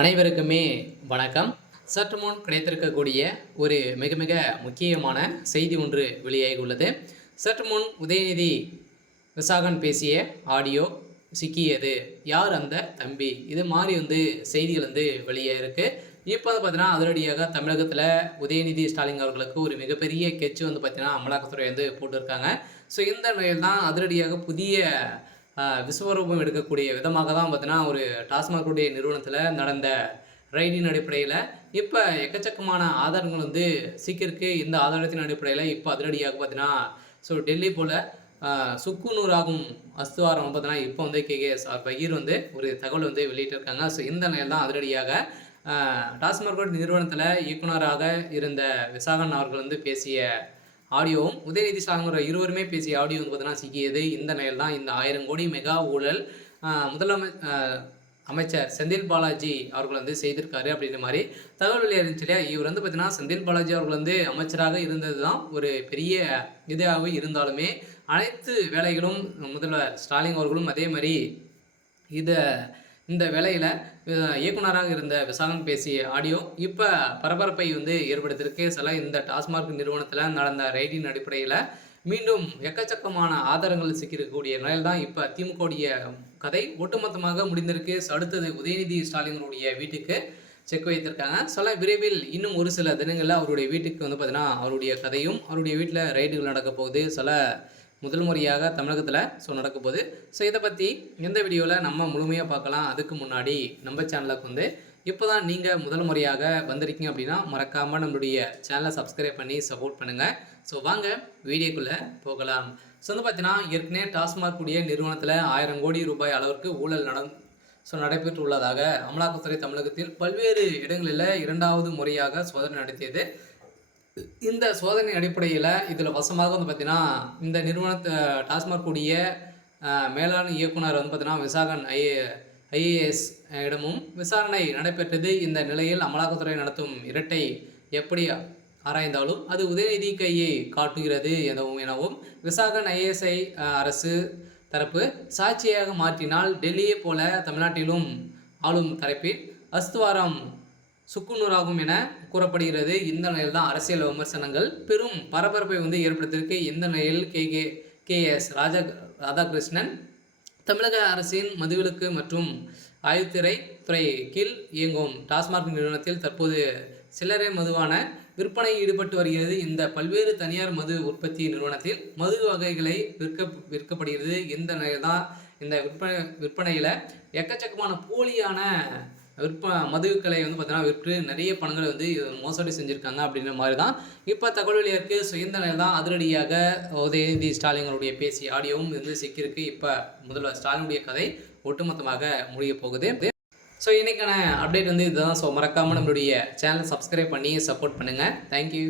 அனைவருக்குமே வணக்கம். சற்று முன் கிடைத்திருக்கக்கூடிய ஒரு மிக மிக முக்கியமான செய்தி ஒன்று வெளியாகி உள்ளது. சற்று முன் உதயநிதி விசாகன் பேசிய ஆடியோ சிக்கியது, யார் அந்த தம்பி, இது மாதிரி செய்திகள் வெளியே இருக்கு. இப்போ பார்த்தீங்கன்னா அதிரடியாக தமிழகத்தில் உதயநிதி ஸ்டாலின் அவர்களுக்கு ஒரு மிகப்பெரிய கெச்சு பார்த்தீங்கன்னா அமலாக்கத்துறை போட்டிருக்காங்க. ஸோ இந்த நிலையில் தான் அதிரடியாக புதிய விஸ்வரூபம் எடுக்கக்கூடிய விதமாக தான் பார்த்தீங்கன்னா ஒரு டாஸ்மாகுடைய நிறுவனத்தில் நடந்த ரைடின் அடிப்படையில் இப்போ எக்கச்சக்கமான ஆதாரங்கள் சிக்கிருக்கு. இந்த ஆதாரத்தின் அடிப்படையில் இப்போ அதிரடியாக பார்த்தீங்கன்னா ஸோ டெல்லி போல் சுக்குநூறாகும் அஸ்துவாரம் பார்த்தீங்கன்னா இப்போ கேகேஎஸ் பகீர் ஒரு தகவல் வெளியிட்டிருக்காங்க. ஸோ இந்த நிலையில் தான் அதிரடியாக டாஸ்மாக் நிறுவனத்தில் இயக்குநராக இருந்த விசாகன் அவர்கள் பேசிய ஆடியோவும் உதயநிதி ஸ்டாலின் இருவருமே பேசிய ஆடியோ பார்த்தீங்கன்னா சிக்கியது. இந்த நிலையில் தான் இந்த 1000 கோடி மெகா ஊழல் அமைச்சர் செந்தில் பாலாஜி அவர்கள் செய்திருக்காரு அப்படின்ற மாதிரி தகவல் வெளியாயிருந்துச்சு இல்லையா. இவர் பார்த்தீங்கன்னா செந்தில் பாலாஜி அவர்கள் அமைச்சராக இருந்தது தான் ஒரு பெரிய இதாக இருந்தாலுமே அனைத்து வேலைகளும் முதல்வர் ஸ்டாலின் அவர்களும் அதே மாதிரி இந்த வேலையில் இயக்குநராக இருந்த விசாகன் பேசிய ஆடியோ இப்போ பரபரப்பை ஏற்படுத்தியிருக்கு. சில இந்த டாஸ்மாக் நிறுவனத்தில் நடந்த ரைடின் அடிப்படையில் மீண்டும் எக்கச்சக்கமான ஆதாரங்கள் சிக்கியிருக்கக்கூடிய நிலையில் தான் இப்போ திமுகவுடைய கதை ஒட்டுமொத்தமாக முடிந்திருக்கு. அடுத்தது உதயநிதி ஸ்டாலினுடைய வீட்டுக்கு செக் வைத்திருக்காங்க. சில விரைவில் இன்னும் ஒரு சில தினங்களில் அவருடைய வீட்டுக்கு பார்த்தீங்கன்னா அவருடைய கதையும் அவருடைய வீட்டில் ரைடுகள் நடக்க போகுது. சில முதல் முறையாக தமிழகத்தில் நடக்க போகுது. ஸோ இதை பற்றி எந்த வீடியோவில் நம்ம முழுமையாக பார்க்கலாம். அதுக்கு முன்னாடி நம்ம சேனலுக்கு இப்போ தான் நீங்கள் முதல் முறையாக வந்திருக்கீங்க அப்படின்னா மறக்காமல் நம்மளுடைய சேனலை சப்ஸ்கிரைப் பண்ணி சப்போர்ட் பண்ணுங்கள். ஸோ வாங்க வீடியோக்குள்ளே போகலாம். ஸோ பார்த்தீங்கன்னா ஏற்கனவே டாஸ்மாக் கூடிய நிறுவனத்தில் 1000 கோடி ரூபாய் அளவிற்கு ஊழல் நடைபெற்றுள்ளதாக அமலாக்கத்துறை தமிழகத்தில் பல்வேறு இடங்களில் 2வது முறையாக சோதனை நடத்தியது. இந்த சோதனை அடிப்படையில் இதில் வசமாக பார்த்தீங்கன்னா இந்த நிறுவனத்தை டாஸ்மாக் கூடிய மேலாண் இயக்குனர் பார்த்தீங்கன்னா விசாகன் ஐஏஎஸ் இடமும் விசாரணை நடைபெற்றது. இந்த நிலையில் அமலாக்கத்துறை நடத்தும் இரட்டை எப்படி ஆராய்ந்தாலும் அது உதயநிதி கையை காட்டுகிறது எனவும் விசாகன் ஐஏஎஸ்ஐ அரசு தரப்பு சாட்சியாக மாற்றினால் டெல்லியை போல தமிழ்நாட்டிலும் ஆளும் தரப்பில் அஸ்துவாரம் சுக்குநூறாகும் என கூறப்படுகிறது. இந்த நிலையில் தான் அரசியல் விமர்சனங்கள் பெரும் பரபரப்பை ஏற்படுத்தியிருக்கு. இந்த நிலையில் கேஎஸ் ராதாகிருஷ்ணன் தமிழக அரசின் மதுவிலக்கு மற்றும் ஆயுள்துறை துறை கீழ் இயங்கும் டாஸ்மாக் நிறுவனத்தில் தற்போது சில்லறை மதுவான விற்பனை ஈடுபட்டு வருகிறது. இந்த பல்வேறு தனியார் மது உற்பத்தி நிறுவனத்தில் மது வகைகளை விற்கப்படுகிறது. இந்த நிலையில் தான் இந்த விற்பனையில் எக்கச்சக்கமான போலியான மதுக்களை பார்த்தீங்கன்னா விற்று நிறைய பணங்களை மோசடி செஞ்சுருக்காங்க அப்படின்ற மாதிரி தான் இப்போ தகவல் வெளியாக இருக்குது. ஸோ இந்த நிலையில் தான் அதிரடியாக உதயநிதி ஸ்டாலினுடைய பேசிய ஆடியோவும் சிக்கியிருக்கு. இப்போ முதல்வர் ஸ்டாலினுடைய கதை ஒட்டுமொத்தமாக முடிய போகுது. ஸோ இன்றைக்கான அப்டேட் இதுதான். ஸோ மறக்காமல் நம்மளுடைய சேனலை சப்ஸ்கிரைப் பண்ணி சப்போர்ட் பண்ணுங்கள். தேங்க்யூ.